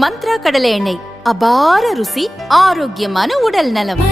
மந்த்ரா கடலை எண்ணெய் அபார ருசி, ஆரோக்கியமான உடல் நலம்.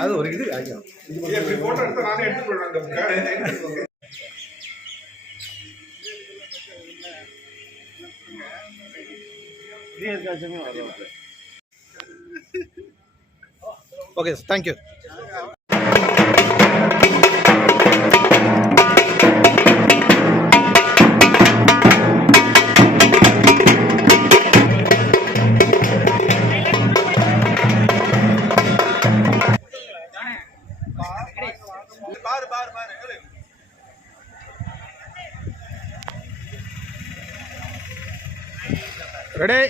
அது ஒரு இது ஆகும். இப்படி போட்டோ எடுத்து நானே எடுத்து போடுறேன். Okay, thank you. Ready?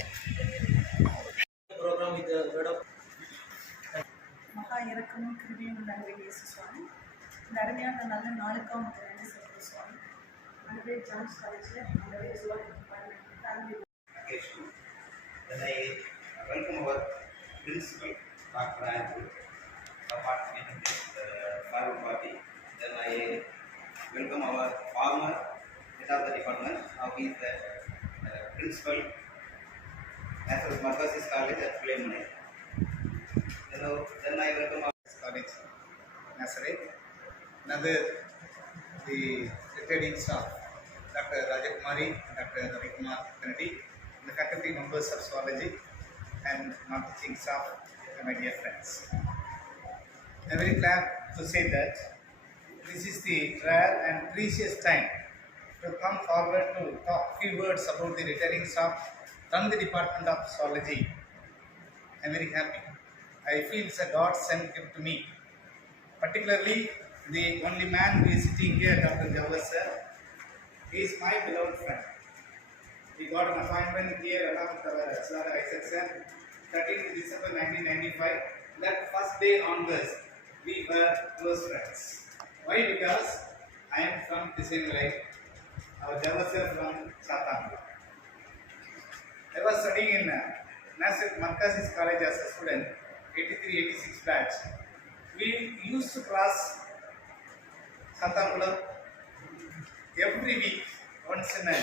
மகா இறக்கமும் கிருபையும் நன்றி இயேசு சுவாமி. இந்த அருமையான நல்ல நாளுக்காக உங்களுக்கு நன்றி சொல்கிறேன் சுவாமி. நன்றி ஜான்ஸ் காலேஜில் நன்றி Then I welcome our principal, Dr. Andrew, participating in this farewell party. Then I welcome our former head of the department. Now he is the principal as well as Marcus College at Pulemune. Then I welcome our college, Nazareth. Another the retiring staff, Dr. Rajakumari, Dr. Ravikumar Kennedy, the faculty members of zoology and non-teaching staff, and my dear friends. I am very glad to say that this is the rare and precious time to come forward to talk few words about the retiring staff from the Department of Zoology. I am very happy. I feel it's a God sent gift to me. Particularly the only man who is sitting here, Dr. Jawahar sir, he is my beloved friend. We got an appointment here along with our Sir Isaac sir, 13th December 1995. That first day onwards, we were close friends. Why? Because I am from Tisingalai, our Jawahar sir from Sathamala. I was studying in Nazareth Marcus College as a student, 83-86 batch. We used to cross Sathamala every week, once in a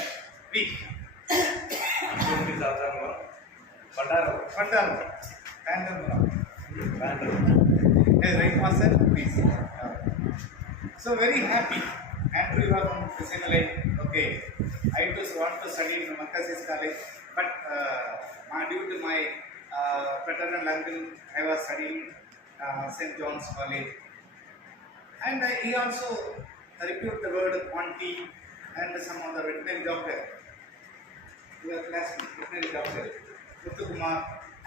week. Pandaram. Hey, right, Master? Please. So very happy. Andrew, you are from Tisingalai. Okay. I just want to study in Marcus College, but due to my paternal uncle, I was studying St. John's College. And he also repeated the word quantity and some other veterinary doctor. Your classmate, veterinary doctor, Muthukumar,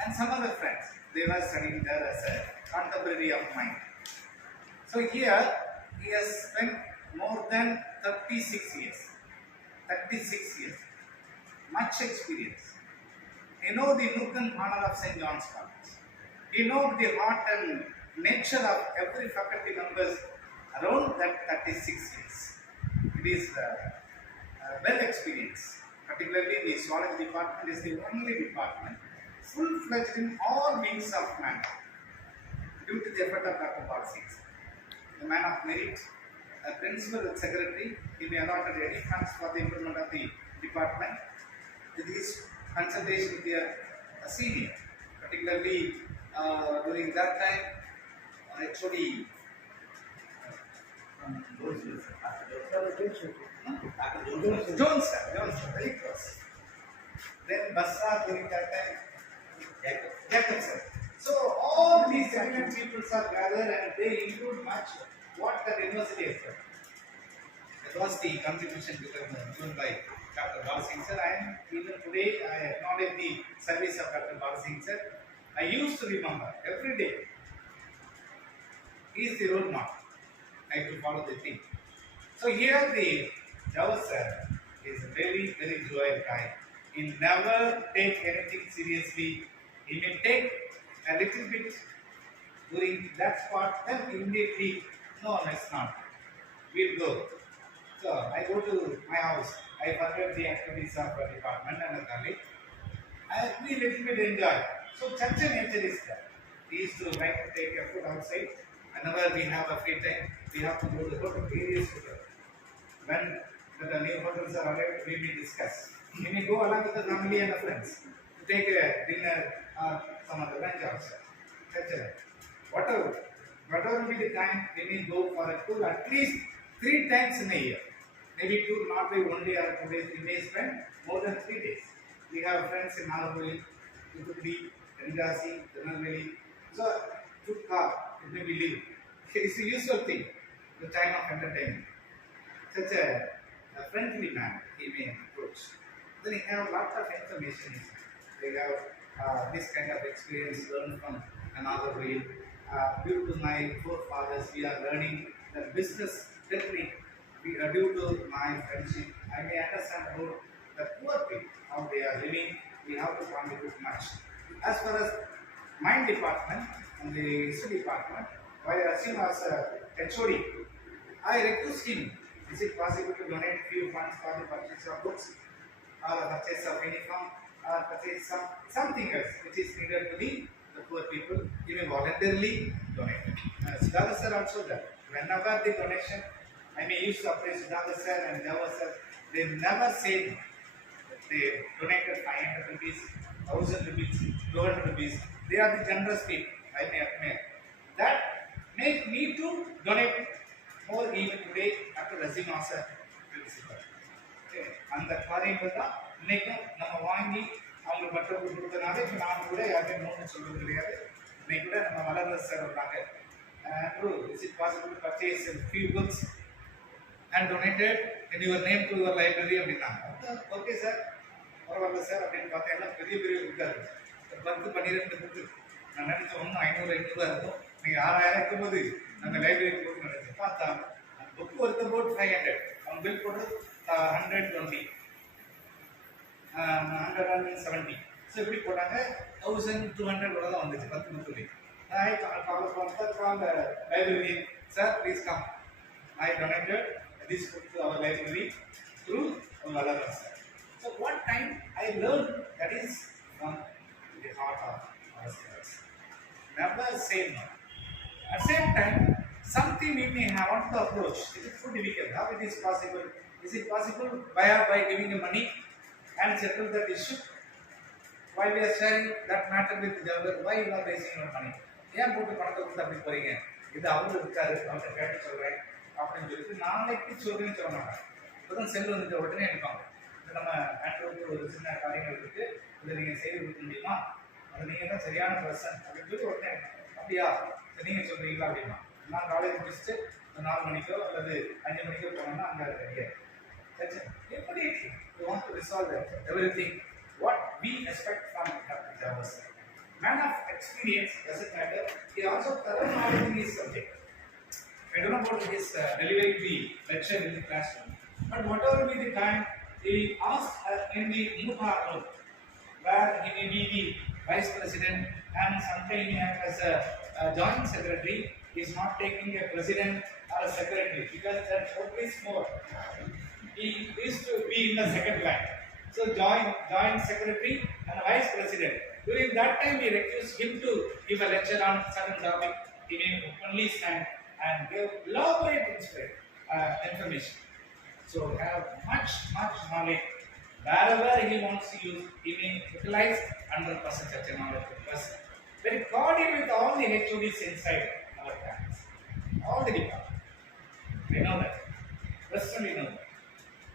and some other friends. They were studying there as a contemporary of mine. So here, he has spent more than 36 years. 36 years. Much experience. He knows the nook and corner of St. John's College. He knows the heart and nature of every faculty members around that 36 years. It is well experienced. Particularly the zoology department is the only department full-fledged in all wings of man due to the effort of Dr. Balsings. A man of merit, a principal and secretary, he may allotted any funds for the improvement of the department. With his consultation with the senior, particularly during that time, HOD Jones, very close. Then Basra during that time, Jacob sir. So all these eminent people are gathered and they include much what the university has done. That was the contribution given by Dr. Balsing sir, and even today I acknowledge the service of Dr. Balsing sir. I used to remember every day. He is the role model. I have to follow the thing. So here the Jawahar sir is a very, very joyous guy. He never take anything seriously. He may take a little bit during that spot, then immediately, no, it's not. We'll go. So I go to my house. I forget the activities of the department and the colleague. We little bit enjoy. So such a nature is there. We used to like to take a food outside. Whenever we have a free time, we have to go to the hotel, various hotels. When the new hotels are arrived, we may discuss. We may go along with the family and the friends to take a dinner or some other lunch outside. Such a whatever be the time, we may go for a tour at least 3 times in a year. Maybe tour not by 1 day or 2 days, we may spend more than 3 days. We have friends in Nalaguri, Thoothukudi, Tenkasi, Tirunelveli. So, took car, it may be leave. It's the usual thing, the time of entertainment. Such a friendly man he may approach. Then he have lots of information. They have this kind of experience learned from another way. Due to my forefathers, we are learning the business technique. Due to my friendship, I may understand about the poor people, how they are living. We have to contribute much. As far as my department and the history department, while Asim as a HOD, I request him, is it possible to donate few funds for the purchase of books, or the purchase of uniform, or purchase something else which is needed to the poor people. He may voluntarily donate. Sudhakar sir also that. Whenever the donation, I may use to appraise Sudhakar sir and Java sir, they never say that they donated 500 rupees, 1000 rupees, 200 rupees. They are the generous people, I may admit. That make me to donate more even today after Asim sir principal. அந்த காரியங்கள் தான் இன்னைக்கும் நம்ம வாங்கி அவங்க மற்றவங்களுக்கு கொடுத்தனால இப்போ நான் கூட யாருமே நோன்னு சொல்றது கிடையாது. இன்னைக்கு கூட நம்ம வளர்ந்த சார் வந்தாங்க. Is it possible to purchase a few books and donated in your name to your library அப்படின்னாங்க. ஓகே சார், பரவாயில்ல சார் அப்படின்னு பார்த்தா எல்லாம் பெரிய பெரிய புக்காக இருக்குது. 10-12 புக்கு. நான் நினைச்சேன் ஒன்றும் 500-500 இருக்கும். நீங்கள் 6000 இருக்கும்போது அந்த லைப்ரரி புக் நினைச்சேன். பார்த்தா அந்த புக் ஒர்த் அபவுட் 500. அவங்க பில் போடுறது 120, 170. ஸோ இப்படி போட்டாங்க 1200 கூட தான் வந்துச்சு 10 book. I called the librarian, sir, please come. I donated this book to our library through Valadar sir. So what time I learned that is from the heart of our students. Never say no. At the same time, something we may have want to approach. Is it too difficult? How it is possible? Is it possible by giving you money and settle that issue? While we are sharing that matter with Jawahar, why you are raising your money? ஏன் போட்டு பணத்தை கொடுத்து அப்படி போறீங்க? இது அவரு இருக்காரு, அவர்கிட்ட கேட்டு சொல்றேன் அப்படின்னு சொல்லிட்டு நாளைக்கு சொல்றேன்னு சொல்ல மாட்டாங்க. இப்போதான் செல் வந்துட்டு உடனே எடுப்பாங்க. இது நம்ம ஹேண்ட்ஒர்க்கு ஒரு சின்ன காரியங்கள் இருக்கு, இதை நீங்க செய்து கொடுக்க முடியுமா? அது நீங்க தான் சரியான பர்சன் அப்படின்னு சொல்லி உடனே அப்படியா நீங்க சொல்றீங்களா அப்படின்னா நான் காலேஜ் முடிச்சுட்டு 4 மணிக்கோ அல்லது 5 மணிக்கோ போனோம்னா அங்கே ரெடியா எப்படி you want to resolve everything what we expect from doctor Jawahar sir. Man of experience doesn't matter. He also thorough knowledge in his subject. I don't know about his delivering the lecture in the classroom, but whatever be the time, he asked in the Muha room, where he may be the vice president and sometimes he acts as a joint secretary. He is not taking a president or a secretary because that work is more. He used to be in the second line. So joint secretary and vice president. During that time, we request him to give a lecture on certain topic. He may openly stand and give elaborate information. So have much knowledge. Wherever he wants to use, he may utilize 100% such a knowledge. Because very cordial with all the HODs inside our campus. All the departments. I know that. Personally know that.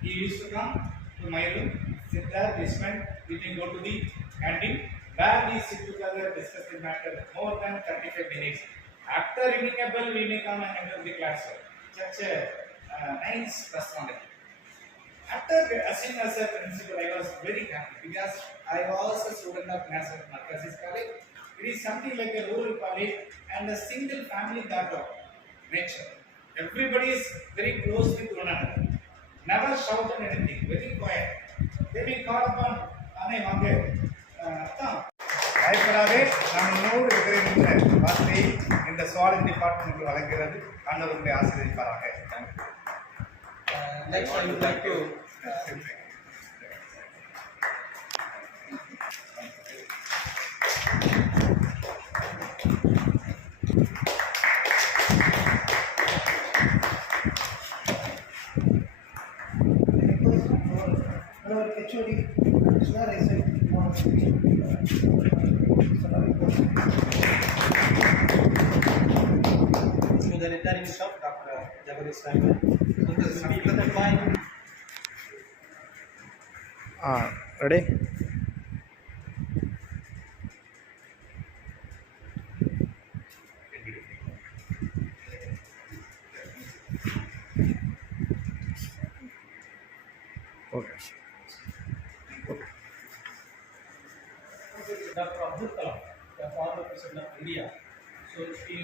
He used to come to my room, sit there, we spend, we may go to the canteen, where we sit together, discuss the matter more than 35 minutes. After ringing a bell, we may come and enter the classroom. Such a nice personality. After Asim as a principal, I was very happy because I was a student of Nasser Markazis College. It is something like a rural college and a single family background nature. Everybody is very close with one another. Never shouted anything, very quiet. They may call upon Ane Mange. பயப்படாதே, நான் உன்னோடு இருக்கிறேன் என்ற வார்த்தையை ஆண்டவர் உங்களை ஆசீர்வதிப்பாராக. Next, I would like to our HOD, Krishna Raisai, to the retiring staff, Dr. Jagadish Simon. So this will be presented by ready? Okay. Dr. Abdul Kalam, the former president of India. So she